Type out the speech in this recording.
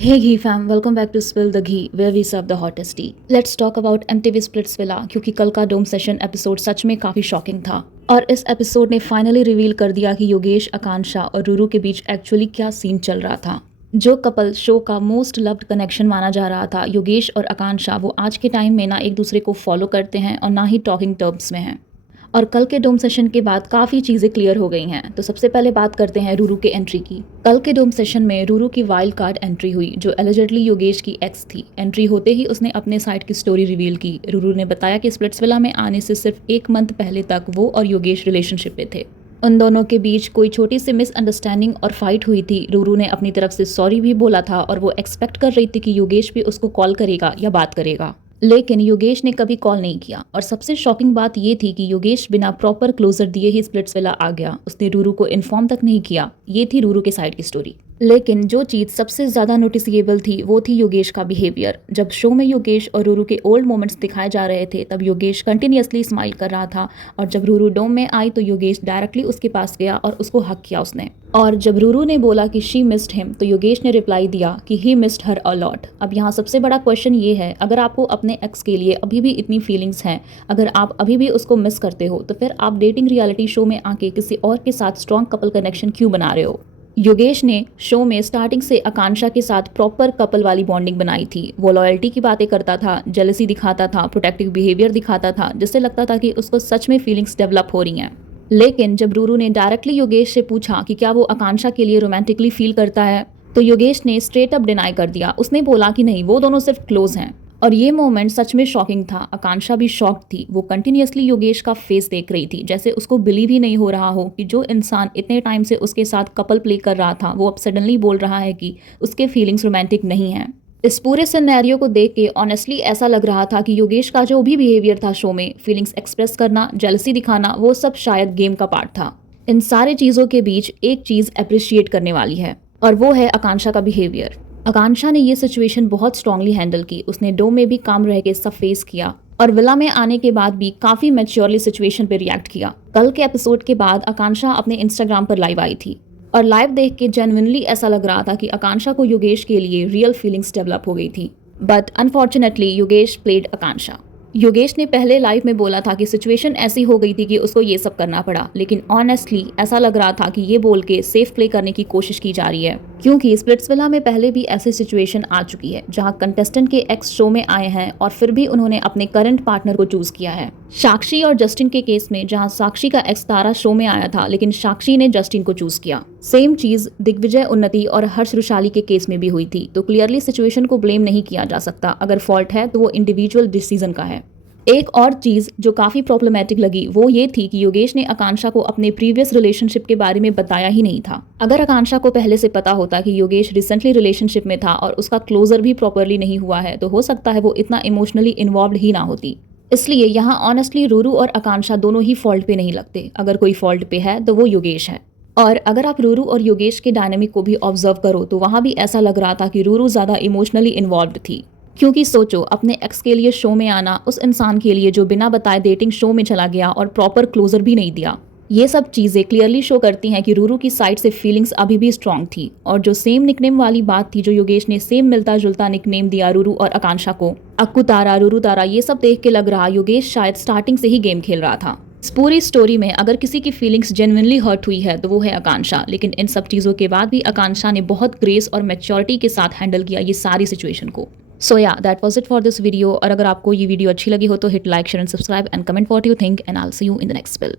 Hey Ghee fam, welcome back to Spill the Ghee, where we serve the hottest tea. Let's talk about MTV Splitsvilla क्योंकि कल का डोम session episode सच में काफी shocking था और इस एपिसोड ने फाइनली रिवील कर दिया कि योगेश, आकांक्षा और रूरू के बीच एक्चुअली क्या सीन चल रहा था। जो कपल शो का मोस्ट लव्ड कनेक्शन माना जा रहा था, योगेश और आकांक्षा, वो आज के टाइम में ना एक दूसरे को फॉलो करते हैं और ना ही टॉकिंग टर्म्स में हैं। और कल के डोम सेशन के बाद काफ़ी चीज़ें क्लियर हो गई हैं। तो सबसे पहले बात करते हैं रूरू के एंट्री की। कल के डोम सेशन में रूरू की वाइल्ड कार्ड एंट्री हुई, जो एलिजेडली योगेश की एक्स थी। एंट्री होते ही उसने अपने साइड की स्टोरी रिवील की। रूरू ने बताया कि स्प्लिट्सविला में आने से सिर्फ एक मंथ पहले तक वो और योगेश रिलेशनशिप में थे। उन दोनों के बीच कोई छोटी सी मिसअंडरस्टैंडिंग और फाइट हुई थी। रूरू ने अपनी तरफ से सॉरी भी बोला था और वो एक्सपेक्ट कर रही थी कि योगेश भी उसको कॉल करेगा या बात करेगा, लेकिन योगेश ने कभी कॉल नहीं किया। और सबसे शॉकिंग बात ये थी कि योगेश बिना प्रॉपर क्लोजर दिए ही स्प्लिट्सविला आ गया। उसने रूरू को इन्फॉर्म तक नहीं किया। ये थी रूरू के साइड की स्टोरी। लेकिन जो चीज़ सबसे ज़्यादा नोटिसेबल थी वो थी योगेश का बिहेवियर। जब शो में योगेश और रूरू के ओल्ड मोमेंट्स दिखाए जा रहे थे, तब योगेश कंटिन्यूअसली स्माइल कर रहा था। और जब रूरू डोम में आई तो योगेश डायरेक्टली उसके पास गया और उसको हक किया उसने। और जब रूरू ने बोला कि शी मिस्ड हिम, तो योगेश ने रिप्लाई दिया कि he missed her a lot. अब यहाँ सबसे बड़ा क्वेश्चन ये है, अगर आपको अपने एक्स के लिए अभी भी इतनी फीलिंग्स हैं, अगर आप अभी भी उसको मिस करते हो, तो फिर आप डेटिंग रियलिटी शो में आके किसी और के साथ स्ट्रॉन्ग कपल कनेक्शन क्यों बना रहे हो। योगेश ने शो में स्टार्टिंग से आकांक्षा के साथ प्रॉपर कपल वाली बॉन्डिंग बनाई थी। वो लॉयल्टी की बातें करता था, जेलसी दिखाता था, प्रोटेक्टिव बिहेवियर दिखाता था, जिससे लगता था कि उसको सच में फीलिंग्स डेवलप हो रही हैं। लेकिन जब रूरू ने डायरेक्टली योगेश से पूछा कि क्या वो आकांक्षा के लिए रोमांटिकली फील करता है, तो योगेश ने स्ट्रेट अप डिनाई कर दिया। उसने बोला कि नहीं, वो दोनों सिर्फ क्लोज हैं। और ये मोमेंट सच में शॉकिंग था। आकांक्षा भी शॉक्ड थी। वो कंटिन्यूअसली योगेश का फेस देख रही थी, जैसे उसको बिलीव ही नहीं हो रहा हो कि जो इंसान इतने टाइम से उसके साथ कपल प्ले कर रहा था, वो अब सडनली बोल रहा है कि उसके फीलिंग्स रोमांटिक नहीं हैं। इस पूरे सिनेरियो को देख के ऑनेस्टली ऐसा लग रहा था कि योगेश का जो भी बिहेवियर था शो में, फीलिंग्स एक्सप्रेस करना, जेलसी दिखाना, वो सब शायद गेम का पार्ट था। इन सारी चीज़ों के बीच एक चीज़ अप्रिशिएट करने वाली है, और वो है आकांक्षा का बिहेवियर। आकांक्षा ने ये सिचुएशन बहुत स्ट्रांगली हैंडल की। उसने डोम में भी काम रह के सब फेस किया और विला में आने के बाद भी काफ़ी मैच्योरली सिचुएशन पे रिएक्ट किया। कल के एपिसोड के बाद आकांक्षा अपने इंस्टाग्राम पर लाइव आई थी और लाइव देख के जेन्युइनली ऐसा लग रहा था कि आकांक्षा को योगेश के लिए रियल फीलिंग्स डेवलप हो गई थी। बट अनफॉर्चुनेटली योगेश प्लेड आकांक्षा। योगेश ने पहले लाइव में बोला था कि सिचुएशन ऐसी हो गई थी कि उसको ये सब करना पड़ा, लेकिन ऑनेस्टली ऐसा लग रहा था कि ये बोल के सेफ प्ले करने की कोशिश की जा रही है, क्योंकि स्प्लिट्सविला में पहले भी ऐसी सिचुएशन आ चुकी है जहां कंटेस्टेंट के एक्स शो में आए हैं और फिर भी उन्होंने अपने करंट पार्टनर को चूज किया है। साक्षी और जस्टिन के केस में, जहां साक्षी का एक्स तारा शो में आया था लेकिन साक्षी ने जस्टिन को चूज किया। सेम चीज दिग्विजय, उन्नति और हर्ष रुशाली के केस में भी हुई थी। तो क्लियरली सिचुएशन को ब्लेम नहीं किया जा सकता। अगर फॉल्ट है तो वो इंडिविजुअल डिसीजन का है। एक और चीज़ जो काफ़ी प्रॉब्लमेटिक लगी वो ये थी कि योगेश ने आकांक्षा को अपने प्रीवियस रिलेशनशिप के बारे में बताया ही नहीं था। अगर आकांक्षा को पहले से पता होता कि योगेश रिसेंटली रिलेशनशिप में था और उसका क्लोजर भी प्रॉपरली नहीं हुआ है, तो हो सकता है वो इतना इमोशनली इन्वॉल्व ही ना होती। इसलिए यहाँ ऑनेस्टली रूरू और आकांक्षा दोनों ही फॉल्ट पे नहीं लगते। अगर कोई फॉल्ट पे है तो वो योगेश है। और अगर आप रूरू और योगेश के डायनेमिक को भी ऑब्जर्व करो तो वहाँ भी ऐसा लग रहा था कि रूरू ज़्यादा इमोशनली इन्वॉल्व थी। क्योंकि सोचो, अपने एक्स के लिए शो में आना, उस इंसान के लिए जो बिना बताए डेटिंग शो में चला गया और प्रॉपर क्लोजर भी नहीं दिया। ये सब चीज़ें क्लियरली शो करती हैं कि रूरू की साइड से फीलिंग्स अभी भी स्ट्रांग थी। और जो सेम निकनेम वाली बात थी, जो योगेश ने सेम मिलता जुलता निकनेम दिया रूरू और आकांक्षा को, अक्कू तारा, रूरू तारा, ये सब देख के लग रहा योगेश शायद स्टार्टिंग से ही गेम खेल रहा था। इस पूरी स्टोरी में अगर किसी की फीलिंग्स जेन्युइनली हर्ट हुई है तो वो है आकांक्षा। लेकिन इन सब चीज़ों के बाद भी आकांक्षा ने बहुत ग्रेस और मैच्योरिटी के साथ हैंडल किया ये सारी सिचुएशन को। सो या that was it for this video. और अगर आपको ये वीडियो अच्छी लगी हो तो hit like, share and subscribe and comment what you think, and I will see you in the next spill.